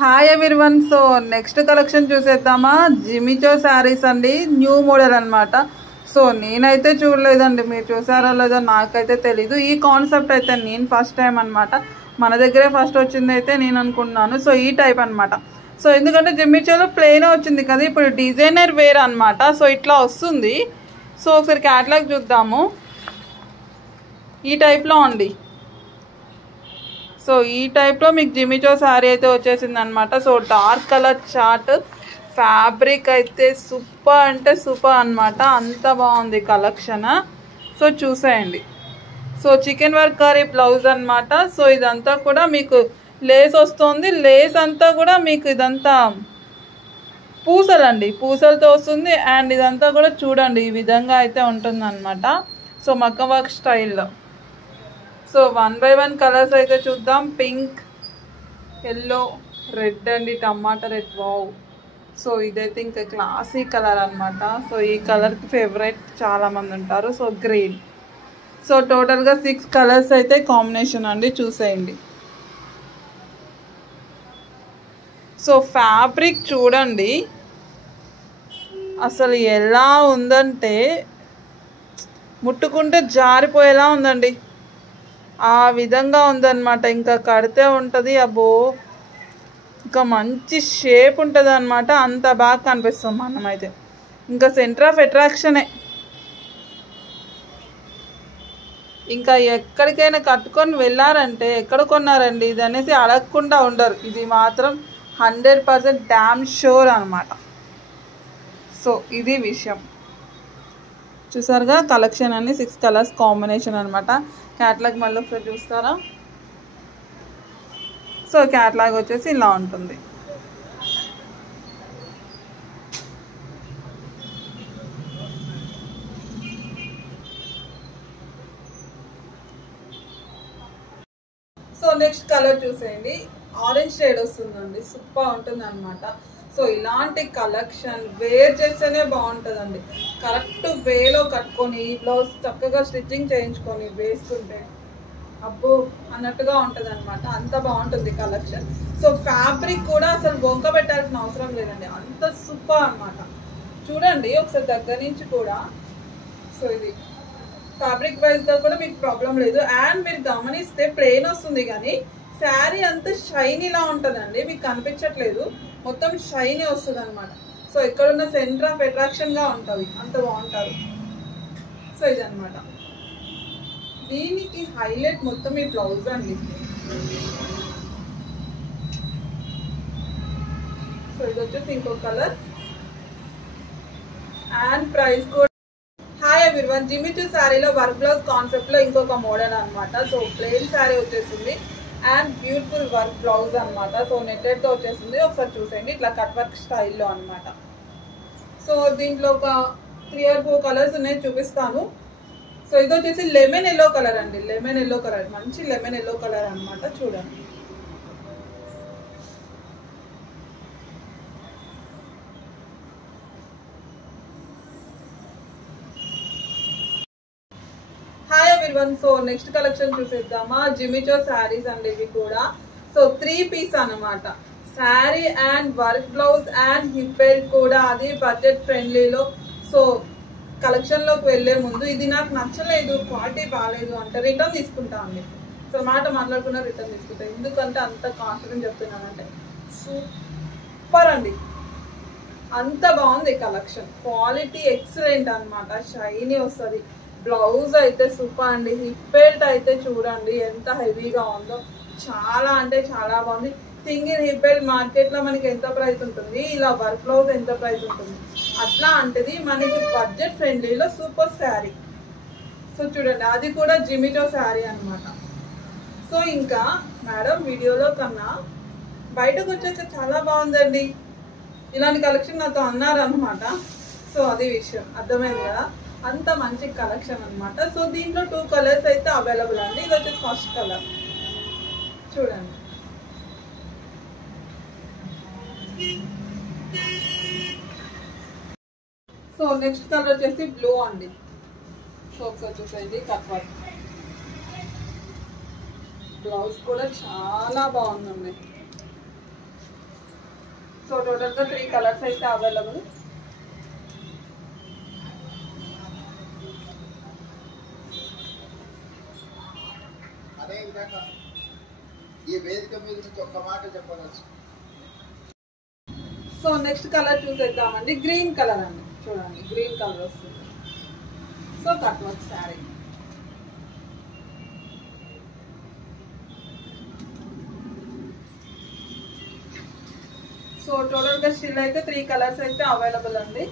Hi everyone. So next collection చూసేద్దామా. జిమిచో శారీస్ అండి, new model అనమాట. సో నేనైతే చూడలేదండి, మీరు చూసారో లేదో నాకైతే తెలీదు. ఈ కాన్సెప్ట్ అయితే నేను ఫస్ట్ టైం అనమాట, మన దగ్గరే ఫస్ట్ వచ్చింది అయితే నేను అనుకుంటున్నాను. సో ఈ టైప్ అనమాట. సో ఎందుకంటే జిమిచోలో ప్లెయిన్ వచ్చింది కదా, ఇప్పుడు డిజైనర్ వేర్ అనమాట. సో ఇట్లా వస్తుంది. సో ఒకసారి క్యాటలాగ్ చూద్దాము. ఈ టైప్లో అండి. సో ఈ టైప్లో మీకు జిమిచో శారీ అయితే వచ్చేసింది అనమాట. So dark colour chart, fabric అయితే సూపర్ అంటే సూపర్ అనమాట. అంత బాగుంది కలెక్షన్. సో చూసేయండి. So chicken work curry blouse అనమాట. సో ఇదంతా కూడా మీకు లేస్ వస్తుంది. లేస్ అంతా కూడా మీకు ఇదంతా పూసలండి, పూసలతో వస్తుంది. అండ్ ఇదంతా కూడా చూడండి ఈ విధంగా అయితే ఉంటుంది అనమాట. సో మగ్గం వర్క్ స్టైల్లో. సో 1 by 1 కలర్స్ అయితే చూద్దాం. పింక్, ఎల్లో, రెడ్ అండి, టమాటా రెడ్. వావ్. సో ఇదైతే ఇంకా క్లాసీ కలర్ అనమాట. సో ఈ కలర్కి ఫేవరెట్ చాలామంది ఉంటారు. So green. సో టోటల్గా 6 కలర్స్ అయితే కాంబినేషన్ అండి, చూసేయండి. సో ఫ్యాబ్రిక్ చూడండి అసలు ఎలా ఉందంటే ముట్టుకుంటే జారిపోయేలా ఉందండి, ఆ విధంగా ఉందన్నమాట. ఇంకా కడితే ఉంటుంది, అబ్బో ఇంకా మంచి షేప్ ఉంటుంది అనమాట. అంత బాగా కనిపిస్తాం మనమైతే. ఇంకా సెంటర్ ఆఫ్ అట్రాక్షనే. ఇంకా ఎక్కడికైనా కట్టుకొని వెళ్ళారంటే ఎక్కడ కొన్నారండి ఇది అనేసి అడగకుండా ఉండరు. ఇది మాత్రం 100% డ్యామ్ షూర్ అనమాట. సో ఇది విషయం. చూసారుగా కలెక్షన్ అన్ని 6 కలర్స్ కాంబినేషన్ అనమాట. క్యాటలాగ్ మళ్ళీ ఒకసారి చూస్తారా. సో క్యాటలాగ్ వచ్చేసి ఇలా ఉంటుంది. సో నెక్స్ట్ కలర్ చూసేయండి. ఆరెంజ్ షేడ్ వస్తుందండి, సూపర్ ఉంటుంది అనమాట. సో ఇలాంటి కలెక్షన్ వేర్ చేస్తేనే బాగుంటుందండి. కరెక్ట్ వేలో కట్టుకొని ఈ బ్లౌజ్ చక్కగా స్టిచ్చింగ్ చేయించుకొని వేసుకుంటే అబ్బో అన్నట్టుగా ఉంటుంది అనమాట. అంత బాగుంటుంది కలెక్షన్. సో ఫ్యాబ్రిక్ కూడా అసలు వంక పెట్టాల్సిన అవసరం లేదండి, అంత సూపర్ అనమాట. చూడండి ఒకసారి దగ్గర నుంచి కూడా. సో ఇది ఫ్యాబ్రిక్ వైజ్గా కూడా మీకు ప్రాబ్లం లేదు. అండ్ మీరు గమనిస్తే ప్లెయిన్ వస్తుంది కానీ శారీ అంతా షైనీలా ఉంటుందండి, మీకు కనిపించట్లేదు, మొత్తం షైనీ వస్తుంది అనమాట. సో ఎక్కడున్న సెంటర్ ఆఫ్ అట్రాక్షన్గా ఉంటుంది, అంత బాగుంటుంది. సో ఇదనమాట. దీనికి హైలైట్ మొత్తం ఈ బ్లౌజ్ అండి. సో ఇది వచ్చేసి ఇంకో కలర్. అండ్ ప్రైస్ కూడా. Hi everyone. జిమిచో శారీలో వర్క్ బ్లౌజ్ కాన్సెప్ట్లో ఇంకొక మోడల్ అనమాట. సో ప్లెయిన్ శారీ వచ్చేసింది అండ్ బ్యూటిఫుల్ వర్క్ బ్లౌజ్ అనమాట. సో నెట్టెడ్తో వచ్చేసింది. ఒకసారి చూసేయండి, ఇట్లా కట్ వర్క్ స్టైల్లో అనమాట. సో దీంట్లో ఒక 3 or 4 కలర్స్ ఉన్నాయి, చూపిస్తాను. సో ఇది వచ్చేసి లెమన్ ఎల్లో కలర్ అండి. లెమన్ ఎల్లో కలర్, మంచి లెమన్ ఎల్లో కలర్ అనమాట. చూడండి. Hi everyone. So next collection చూసేద్దామా. జిమిచో శారీస్ అండి ఇవి కూడా. సో 3 పీస్ అనమాట. Sari and work blouse and hip belt కూడా, అది బడ్జెట్ ఫ్రెండ్లీలో. సో కలెక్షన్లోకి వెళ్ళే ముందు ఇది నాకు నచ్చలేదు, క్వాలిటీ బాగాలేదు అంటే రిటర్న్ తీసుకుంటా అండి. సో మాట మాట్లాడుకున్నా రిటర్న్ తీసుకుంటా. ఎందుకంటే అంత కాన్ఫిడెంట్ చెప్తున్నానంటే సూపర్ అండి, అంత బాగుంది కలెక్షన్. క్వాలిటీ ఎక్సలెంట్ అనమాట, షైనీ వస్తుంది. బ్లౌజ్ అయితే సూపర్ అండి. హిప్ బెల్ట్ అయితే చూడండి ఎంత హెవీగా ఉందో, చాలా అంటే చాలా బాగుంది. సింగిల్ హిప్ బెల్ట్ మార్కెట్లో మనకి ఎంత ప్రైస్ ఉంటుంది, ఇలా వర్క్ బ్లౌజ్ ఎంత ప్రైస్ ఉంటుంది, అట్లా అంటది మనకి బడ్జెట్ ఫ్రెండ్లీలో సూపర్ శారీ. సో చూడండి, అది కూడా జిమిచో శారీ అనమాట. సో ఇంకా మేడం వీడియోలో కన్నా బయటకు వచ్చాక చాలా బాగుందండి, ఇలాంటి కలెక్షన్ నాతో అన్నారు అనమాట. సో అది విషయం, అర్థమైంది కదా, అంత మంచి కలెక్షన్ అనమాట. సో దీంట్లో 2 కలర్స్ అయితే అవైలబుల్ అండి. ఇది వచ్చేసి ఫస్ట్ కలర్ చూడండి. సో నెక్స్ట్ కలర్ వచ్చేసి బ్లూ అండి. సో ఒకసారి చూసేయండి, కట్ వర్క్ బ్లౌజ్ కూడా చాలా బాగుందండి. సో టోటల్ గా 3 కలర్స్ అయితే అవైలబుల్. ఈ వేదిక మీద నుంచి ఒక్క మాట చెప్పవచ్చు. సో నెక్స్ట్ కలర్ చూసేద్దామండి. గ్రీన్ కలర్ అండి, చూడండి గ్రీన్ కలర్ వస్తుంది. So cut work sari. So total గా స్టిల్ అయితే 3 కలర్స్ అయితే అవైలబుల్ అండి.